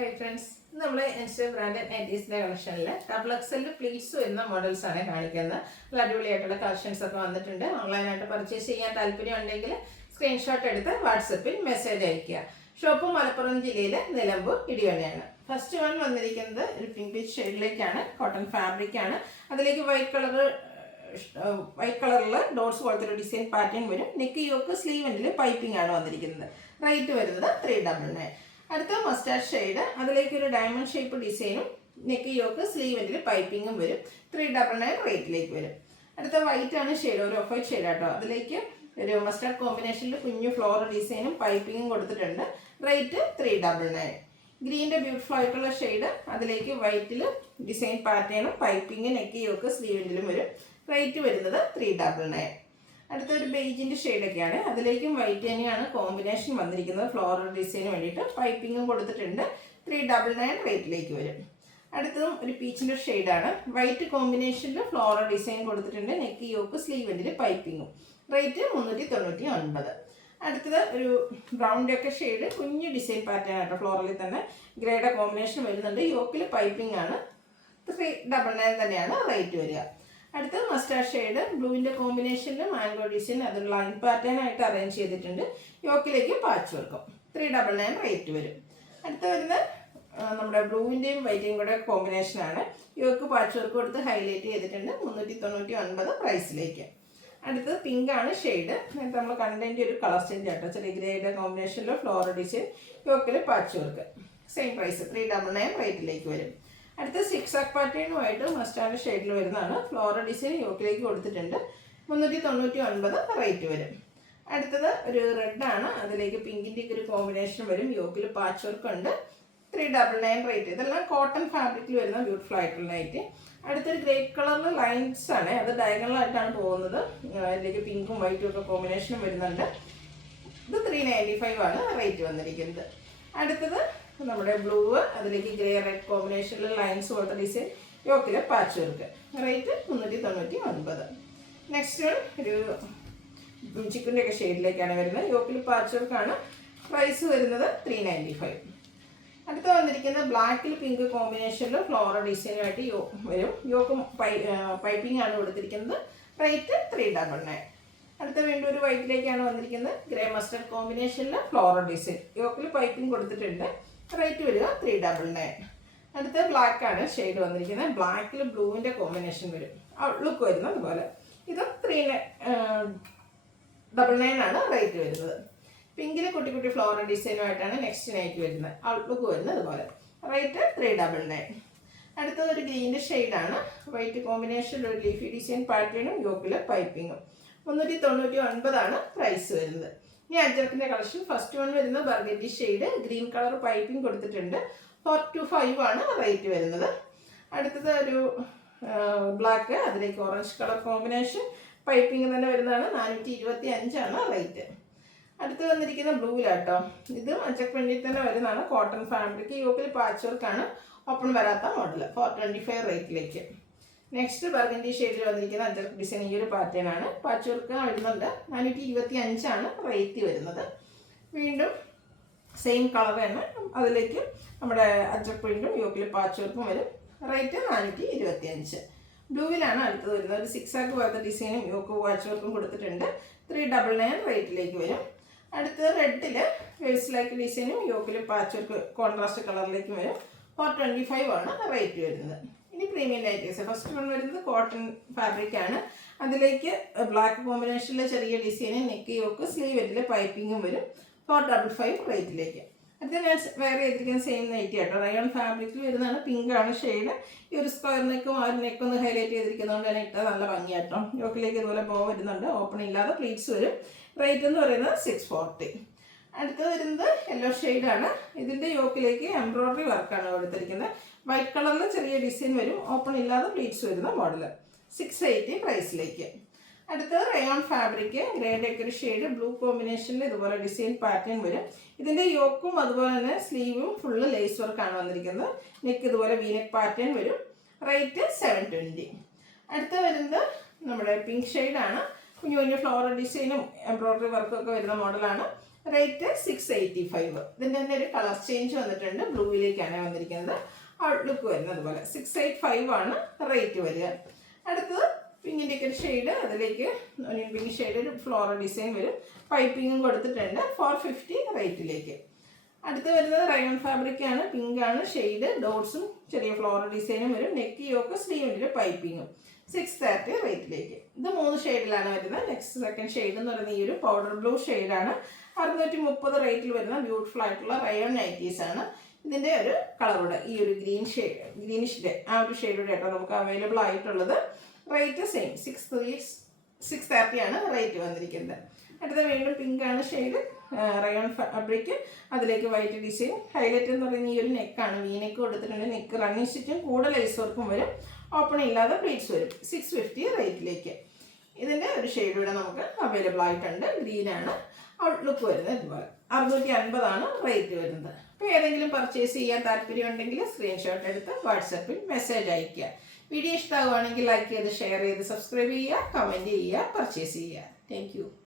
Hi friends, നമ്മൾ insta brand നൈറ്റീസിൻ്റെ കളക്ഷനിൽ double എക്സലിൽ pleats വരുന്ന മോഡൽസാണ് കാണിക്കുന്നത്. നല്ല അടിപൊളിയായിട്ടുള്ള കളക്ഷൻസ് ഒക്കെ വന്നിട്ടുണ്ട്. ഓൺലൈനായിട്ട് പർച്ചേസ് ചെയ്യാൻ താല്പര്യം ഉണ്ടെങ്കിൽ സ്ക്രീൻഷോട്ട് എടുത്ത് വാട്സപ്പിൽ മെസ്സേജ് അയയ്ക്കുക. ഷോപ്പ് മലപ്പുറം ജില്ലയിൽ നിലമ്പൂർ ഇടിവണ്ണയാണ്. ഫസ്റ്റ് വൺ വന്നിരിക്കുന്നത് ഒരു പിങ്ക് പീച്ച് ഷെയ്ഡിലേക്കാണ്. കോട്ടൺ ഫാബ്രിക് ആണ്. അതിലേക്ക് വൈറ്റ് കളറിൽ ഡോട്ട്സ് പോലത്തെ ഒരു ഡിസൈൻ പാറ്റേൺ വരും. നെക്ക് യോക്ക് സ്ലീവെൻറ്റിൽ പൈപ്പിംഗ് ആണ് വന്നിരിക്കുന്നത്. റേറ്റ് വരുന്നത് 399. അടുത്ത മസ്റ്റാർഡ് ഷെയ്ഡ്, അതിലേക്ക് ഒരു ഡയമണ്ട് ഷേപ്പ് ഡിസൈനും നെക്ക് യോക്ക് സ്ലീവെൻറ്റിൽ പൈപ്പിങ്ങും വരും. 399 റേറ്റിലേക്ക് വരും. അടുത്ത വൈറ്റ് ആണ് ഷെയ്ഡ്, ഒരു ഓഫ് വൈറ്റ് ഷെയ്ഡ് ആട്ടോ. അതിലേക്ക് ഒരു മസ്റ്റാർഡ് കോമ്പിനേഷനിൽ കുഞ്ഞു ഫ്ലോറൽ ഡിസൈനും പൈപ്പിങ്ങും കൊടുത്തിട്ടുണ്ട്. റേറ്റ് 399. ഗ്രീൻ്റെ ബ്യൂട്ടിഫുൾ ആയിട്ടുള്ള ഷെയ്ഡ്, അതിലേക്ക് വൈറ്റിൽ ഡിസൈൻ പാറ്റേണും പൈപ്പിങ് നെക്ക് യോക്ക് സ്ലീവെൻറ്റിലും വരും. റേറ്റ് വരുന്നത് 399. അടുത്തൊരു ബേജിൻ്റെ ഷെയ്ഡൊക്കെയാണ്. അതിലേക്കും വൈറ്റ് തന്നെയാണ് കോമ്പിനേഷൻ വന്നിരിക്കുന്നത്. ഫ്ലോറൽ ഡിസൈന് വേണ്ടിയിട്ട് പൈപ്പിങ്ങും കൊടുത്തിട്ടുണ്ട്. 399 റേറ്റിലേക്ക് വരും. അടുത്തതും ഒരു പീച്ചിൻ്റെ ഷെയ്ഡാണ്. വൈറ്റ് കോമ്പിനേഷനിൽ ഫ്ലോറൽ ഡിസൈൻ കൊടുത്തിട്ടുണ്ട്. നെക്ക് യോക്ക് സ്ലീവെൻറ്റിൽ പൈപ്പിങ്ങും. റേറ്റ് 399. അടുത്തത് ഒരു ബ്രൗണിൻ്റെ ഒക്കെ ഷെയ്ഡ്, കുഞ്ഞു ഡിസൈൻ പാറ്റേൺ ആട്ടോ. ഫ്ലോറലിൽ തന്നെ ഗ്രേയുടെ കോമ്പിനേഷൻ വരുന്നുണ്ട്. യോക്കിൽ പൈപ്പിംഗ് ആണ്. 399 തന്നെയാണ് റേറ്റ് വരിക. അടുത്ത മസ്റ്റാർഡ് ഷെയ്ഡ്, ബ്ലൂവിൻ്റെ കോമ്പിനേഷനിൽ മാംഗോ ഡിസൈൻ, അത് ലൈൻ പാറ്റേൺ ആയിട്ട് അറേഞ്ച് ചെയ്തിട്ടുണ്ട്. യോക്കിലേക്ക് പാച്ച് വർക്കും. 399 റേറ്റ് വരും. അടുത്ത വരുന്ന നമ്മുടെ ബ്ലൂവിൻ്റെയും വൈറ്റിൻ്റെയും കൂടെ കോമ്പിനേഷനാണ്. യോക്ക് പാച്ച് വർക്ക് കൊടുത്ത് ഹൈലൈറ്റ് ചെയ്തിട്ടുണ്ട്. 399 പ്രൈസിലേക്ക്. അടുത്തത് പിങ്ക് ആണ് ഷെയ്ഡ്. നേരത്തെ നമ്മൾ കണ്ടതിൻ്റെ ഒരു കളർ ചേഞ്ച് ആട്ടോ. ചെറിയ ഗ്രേയുടെ കോമ്പിനേഷനിൽ ഫ്ലോറൽ ഡിസൈൻ, യോക്കിൽ പാച്ച് വർക്ക്. സെയിം പ്രൈസ് 399 റേറ്റിലേക്ക് വരും. അടുത്ത സിക്സ് ആക്ക് പാറ്റേണുമായിട്ട് മസ്റ്റാർഡ് ഷെയ്ഡിൽ വരുന്നതാണ്. ഫ്ലോറൽ ഡിസൈൻ യോക്കിലേക്ക് കൊടുത്തിട്ടുണ്ട്. 399 റേറ്റ് വരും. അടുത്തത് ഒരു റെഡ് ആണ്. അതിലേക്ക് പിങ്കിൻ്റെ ഒരു കോമ്പിനേഷൻ വരും. യോക്കിൽ പാച്ച് വർക്ക് ഉണ്ട്. 399 റേറ്റ്. ഇതെല്ലാം കോട്ടൺ ഫാബ്രിക്കിൽ വരുന്ന ബ്യൂട്ടിഫുൾ ആയിട്ടുള്ള നൈറ്റ്. അടുത്തൊരു ഗ്രേ കളറിൽ ലൈൻസ് ആണ്. അത് ഡയഗണലായിട്ടാണ് പോകുന്നത്. അതിലേക്ക് പിങ്കും വൈറ്റും ഒക്കെ കോമ്പിനേഷനും വരുന്നുണ്ട്. ഇത് 395 ആണ് റേറ്റ് വന്നിരിക്കുന്നത്. അടുത്തത് നമ്മുടെ ബ്ലൂ, അതിലേക്ക് ഗ്രേ റെഡ് കോമ്പിനേഷനിൽ ലൈൻസ് പോലത്തെ ഡിസൈൻ, യോക്കിൽ പാച്ച് വർക്ക്. റേറ്റ് 399. നെക്സ്റ്റ് ഒരു ചിക്കൻ്റെ ഒക്കെ ഷെയ്ഡിലേക്കാണ് വരുന്നത്. യോക്കിൽ പാച്ച് വർക്കാണ്. പ്രൈസ് വരുന്നത് 395. അടുത്ത വന്നിരിക്കുന്നത് ബ്ലാക്കിൽ പിങ്ക് കോമ്പിനേഷനിൽ ഫ്ലോറൽ ഡിസൈനുമായിട്ട് വരും. യോക്കും പൈപ്പിംഗ് ആണ് കൊടുത്തിരിക്കുന്നത്. റേറ്റ് 399. അടുത്ത വീണ്ടും ഒരു വൈറ്റിലേക്കാണ് വന്നിരിക്കുന്നത്. ഗ്രേ മസ്റ്റർഡ് കോമ്പിനേഷനിൽ ഫ്ലോറൽ ഡിസൈൻ, യോക്കിൽ പൈപ്പിംഗ് കൊടുത്തിട്ടുണ്ട്. റേറ്റ് വരിക 399. അടുത്ത ബ്ലാക്ക് ആണ് ഷെയ്ഡ് വന്നിരിക്കുന്നത്. ബ്ലാക്കിൽ ബ്ലൂവിൻ്റെ കോമ്പിനേഷൻ വരും. ഔട്ട്ലുക്ക് വരുന്നത് അതുപോലെ. ഇത് 399 ആണ് റേറ്റ് വരുന്നത്. പിങ്കിൽ കുട്ടി കുട്ടി ഫ്ലോറൽ ഡിസൈനുമായിട്ടാണ് നെക്സ്റ്റ് നൈറ്റ് വരുന്നത്. ഔട്ട്ലുക്ക് വരുന്നത് അതുപോലെ. റേറ്റ് 399. അടുത്തത് ഒരു ഗ്രീൻ്റെ ഷെയ്ഡാണ്. വൈറ്റ് കോമ്പിനേഷനിൽ ഒരു ലീഫി ഡിസൈൻ പാറ്റേണും യോക്കിൽ പൈപ്പിങ്ങും. 399 ആണ് പ്രൈസ് വരുന്നത്. ഇനി അജ്രക്കിൻ്റെ കളക്ഷൻ. ഫസ്റ്റ് വൺ വരുന്നത് burgundy shade, green colour piping കൊടുത്തിട്ടുണ്ട്. 425 ആണ് റേറ്റ് വരുന്നത്. അടുത്തത് ഒരു ബ്ലാക്ക്, അതിലേക്ക് ഓറഞ്ച് കളർ കോമ്പിനേഷൻ പൈപ്പിംഗ് തന്നെ വരുന്നതാണ്. 425 ആണ് റേറ്റ്. അടുത്ത് വന്നിരിക്കുന്ന ബ്ലൂവിലാട്ടോ. ഇത് അജക് പ്രിന്റിൽ തന്നെ വരുന്നതാണ്. കോട്ടൺ ഫാബ്രിക്, യോക്കിൽ പാച്ച് വർക്കാണ്. ഓപ്പൺ വരാത്ത മോഡൽ. 425 റേറ്റിലേക്ക്. നെക്സ്റ്റ് ബർഗൻഡി ഷെയ്ഡിൽ വന്നിരിക്കുന്ന അജക് ഡിസൈൻ, ഈ ഒരു പാറ്റേൺ ആണ്. പാച്ച് വർക്ക് വരുന്നുണ്ട്. 425 ആണ് റേറ്റ് വരുന്നത്. വീണ്ടും സെയിം കളർ തന്നെ. അതിലേക്ക് നമ്മുടെ അജക് പ്രിന്റും യോക്കിൽ പാച്ച് വർക്കും വരും. റേറ്റ് 425. ബ്ലൂവിലാണ് അടുത്തത് വരുന്നത്. ഒരു സിക്സ് ആക്ക് പോലത്തെ ഡിസൈനും യോക്ക് പാച്ച് വർക്കും കൊടുത്തിട്ടുണ്ട്. 399 റേറ്റിലേക്ക് വരും. അടുത്തത് റെഡിൽ വേഴ്സിലാക്കി ഡിസൈനും യോക്കിൽ പാച്ച് വർക്ക് കോൺട്രാസ്റ്റ് കളറിലേക്കും വരും. 425 ആണ് റേറ്റ് വരുന്നത്. ഇനി പ്രീമിയം നൈറ്റീസ്. ഫസ്റ്റ് വൺ വരുന്നത് കോട്ടൺ ഫാബ്രിക് ആണ്. അതിലേക്ക് ബ്ലാക്ക് കോമ്പിനേഷനിലെ ചെറിയ ഡിസൈനും നെക്ക് യോക്ക് സ്ലീവെറ്റിൽ പൈപ്പിങ്ങും വരും. 455 റേറ്റിലേക്ക്. അടുത്ത ഞാൻ വെയർ ചെയ്തിരിക്കുന്ന സെയിം നൈറ്റി ആട്ടോ. റയോൺ ഫാബ്രിക്കിൽ വരുന്നതാണ്. പിങ്ക് ആണ് ഷെയ്ഡ്. ഈ ഒരു സ്ക്വയർ നെക്കും ആ ഒരു നെക്കൊന്ന് ഹൈലൈറ്റ് ചെയ്തിരിക്കുന്നതുകൊണ്ട് തന്നെ ഇട്ടാൽ നല്ല ഭംഗിയാട്ടോ. യോക്കിലേക്ക് ഇതുപോലെ ബോ വരുന്നുണ്ട്. ഓപ്പൺ ഇല്ലാതെ പ്ലീറ്റ്സ് വരും. റേറ്റ് എന്ന് പറയുന്നത് 640. അടുത്തത് വരുന്നത് യെല്ലോ ഷെയ്ഡാണ്. ഇതിൻ്റെ യോക്കിലേക്ക് എംബ്രോയ്ഡറി വർക്കാണ് കൊടുത്തിരിക്കുന്നത്. വൈറ്റ് കളറിൽ ചെറിയ ഡിസൈൻ വരും. ഓപ്പൺ ഇല്ലാതെ പ്ലീറ്റ്സ് വരുന്ന മോഡൽ. 680 പ്രൈസിലേക്ക്. അടുത്തത് റയോൺ ഫാബ്രിക്, ഗ്രേഡൊക്കെ ഒരു ഷെയ്ഡ്, ബ്ലൂ കോമ്പിനേഷനിൽ ഇതുപോലെ ഡിസൈൻ പാറ്റേൺ വരും. ഇതിൻ്റെ യോക്കും അതുപോലെ തന്നെ സ്ലീവും ഫുള്ള് ലേസ് വർക്കാണ് വന്നിരിക്കുന്നത്. നെക്ക് ഇതുപോലെ വീനെക്ക് പാറ്റേൺ വരും. റേറ്റ് 720. അടുത്ത വരുന്നത് നമ്മുടെ പിങ്ക് ഷെയ്ഡാണ്. കുഞ്ഞു കുഞ്ഞു ഫ്ലോറൽ ഡിസൈനും എംബ്രോയ്ഡറി വർക്കും ഒക്കെ വരുന്ന മോഡലാണ്. റേറ്റ് 685. ഇതിൻ്റെ തന്നെ ഒരു കളർ ചേഞ്ച് വന്നിട്ടുണ്ട്, ബ്ലൂവിലേക്കാണ് വന്നിരിക്കുന്നത്. ഔട്ട്ലുക്ക് വരുന്നത് അതുപോലെ 685 ആണ് റേറ്റ് വരിക. അടുത്തത് പിങ്കിൻ്റെ ഒക്കെ ഒരു ഷെയ്ഡ്, അതിലേക്ക് ഒനിയൻ പിങ്ക് ഷെയ്ഡ് ഒരു ഫ്ലോറൽ ഡിസൈൻ വരും, പൈപ്പിങ്ങും കൊടുത്തിട്ടുണ്ട് 450 റേറ്റിലേക്ക്. അടുത്ത് വരുന്നത് റയോൺ ഫാബ്രിക് ആണ്, പിങ്ക് ആണ് ഷെയ്ഡ്, ഡോട്ട്സും ചെറിയ ഫ്ലോറൽ ഡിസൈനും വരും, നെക്ക് യോക്ക് സ്ലീവിൻ്റെ പൈപ്പിങ്ങും 630 റേറ്റിലേക്ക്. ഇത് 3 ഷെയ്ഡിലാണ് വരുന്നത്. നെക്സ്റ്റ് സെക്കൻഡ് ഷെയ്ഡ് എന്ന് പറയുന്നത് ഈ ഒരു പൗഡർ ബ്ലൂ ഷെയ്ഡാണ്, 630 റേറ്റിൽ വരുന്ന ബ്യൂട്ടിഫുൾ ആയിട്ടുള്ള റയോൺ നൈറ്റീസ് ആണ്. ഇതിൻ്റെ ഒരു കളറൂടെ ഈ ഒരു ഗ്രീനിഷ് ആ ഒരു ഷെയ്ഡൂടെ ആയിട്ടോ നമുക്ക് അവൈലബിൾ ആയിട്ടുള്ളത്. റേറ്റ് സെയിം 630 ആണ് റേറ്റ് വന്നിരിക്കുന്നത്. അടുത്ത വീണ്ടും പിങ്ക് ആണ് ഷെയ്ഡ്, റയോൺ ഫാബ്രിക്, അതിലേക്ക് വൈറ്റ് ഡിസൈൻ. ഹൈലൈറ്റ് എന്ന് പറയുന്ന ഈ ഒരു നെക്കാണ്, വി നെക്ക് കൊടുത്തിട്ടുണ്ട്, നെക്ക് റണ്ണിങ് സ്റ്റിച്ചും കൂടെ ലേസ് വർക്കും വരും, ഓപ്പൺ ഇല്ലാതെ പ്ലീറ്റ്സ് വരും 650 റേറ്റിലേക്ക്. ഇതിൻ്റെ ഒരു ഷെയ്ഡ് ഇവിടെ നമുക്ക് അവൈലബിൾ ആയിട്ടുണ്ട്, ഗ്രീനാണ്. ഔട്ട്ലുക്ക് വരുന്നത് ഇതുപോലെ 650 ആണ് റേറ്റ് വരുന്നത്. അപ്പോൾ ഏതെങ്കിലും പർച്ചേസ് ചെയ്യാൻ താല്പര്യം ഉണ്ടെങ്കിൽ സ്ക്രീൻഷോട്ട് എടുത്ത് വാട്സാപ്പിൽ മെസ്സേജ് അയയ്ക്കുക. വീഡിയോ ഇഷ്ടമാകുകയാണെങ്കിൽ ലൈക്ക് ചെയ്ത് ഷെയർ ചെയ്ത് സബ്സ്ക്രൈബ് ചെയ്യുക, കമൻറ്റ് ചെയ്യുക, പർച്ചേസ് ചെയ്യുക. Thank you.